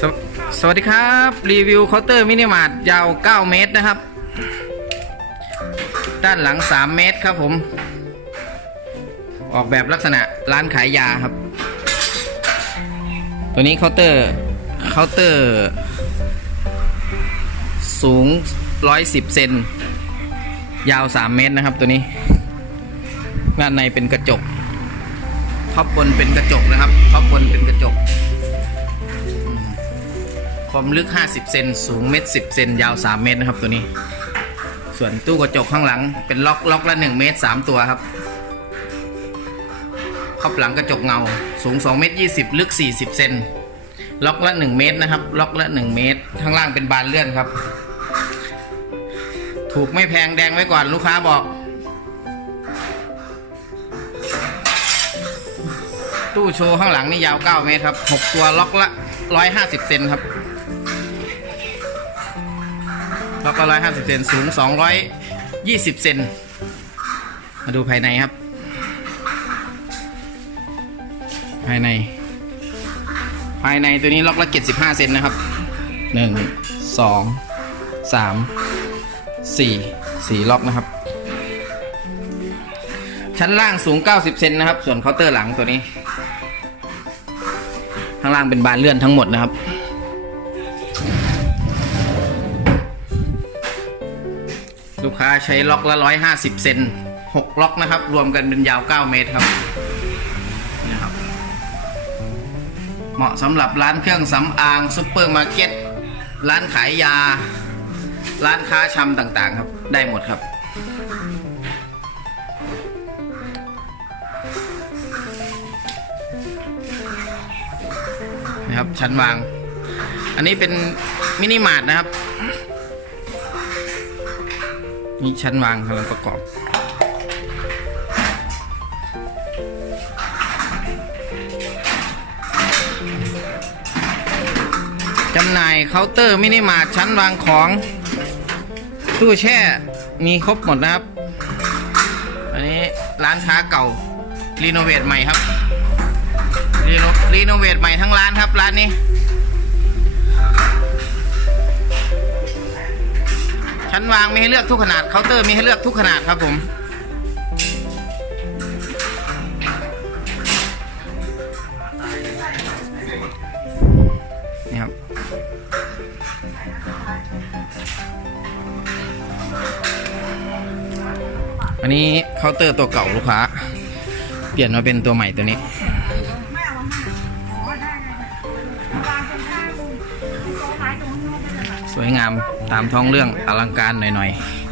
สวสวัสดีครับ รีวิวเคาน์เตอร์มินิมาร์ทยาว 9 เมตรนะครับ ด้านหลัง 3 เมตรครับผม ออกแบบลักษณะร้านขายยาครับ ตัวนี้เคาน์เตอร์เคาน์เตอร์ สูง 110 เซนยาว 3 เมตรนะครับตัวนี้ ด้านในเป็นกระจกท็อปบนเป็นกระจกนะครับท็อปบนเป็นกระจก ความลึก 50 เซนสูงเมตร10 เซนยาว 3 เมตรนะครับตัวนี้ ส่วนตู้กระจกข้างหลังเป็นล็อกล็อกละ 1 เมตร 3 ตัวครับครอบหลังกระจกเงาสูง2เมตร20 ลึก 40 เซนล็อกละ 1 เมตรนะครับ ล็อกละ 1 เมตร ข้างล่างเป็นบานเลื่อนครับ ถูกไม่แพงแดงไว้ก่อนลูกค้าบอก ตู้โชว์ข้างหลังนี่ยาว 9 เมตรครับ 6 ตัวล็อกละ 150 เซนครับ ล็อกละ150เซนสูง220เซนมาดูภายในครับ ภายใน ภายในตัวนี้ล็อกละ75เซนนะครับ1 2 3 4 4ล็อกนะครับ ชั้นล่างสูง 90 เซนนะครับ ส่วนเคาน์เตอร์หลังตัวนี้ ข้างล่างเป็นบานเลื่อนทั้งหมดนะครับ ลูกค้าใช้ล็อกละ150เซน6ล็อกนะครับ รวมกันเป็นยาว9เมตรครับนี่ครับ เหมาะสำหรับร้านเครื่องสำอางซุปเปอร์มาร์เก็ต ร้านขายยา ร้านค้าชำต่างๆครับ ได้หมดครับนะครับชั้นวาง อันนี้เป็นมินิมาร์ทนะครับ นี่ชั้นวางกำลังประกอบจำหน่ายเคาน์เตอร์มินิมาร์ทชั้นวางของ ตู้แช่มีครบหมดนะครับ อันนี้ร้านค้าเก่า รีโนเวทใหม่ครับ รีโนรีโนเวทใหม่ทั้งร้านครับร้านนี้ ชั้นวางมีให้เลือกทุกขนาดเคาน์เตอร์มีให้เลือกทุกขนาดครับผม นี่ครับ อันนี้เคาน์เตอร์ตัวเก่าลูกค้า เปลี่ยนมาเป็นตัวใหม่ตัวนี้ วยงามตามท้องเรื่องอลังการหน่อยๆ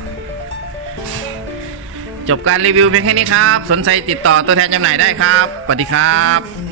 จบการรีวิวเพียงแค่นี้ครับ สนใจติดต่อตัวแทนจำหน่ายได้ครับสวัสดีครับ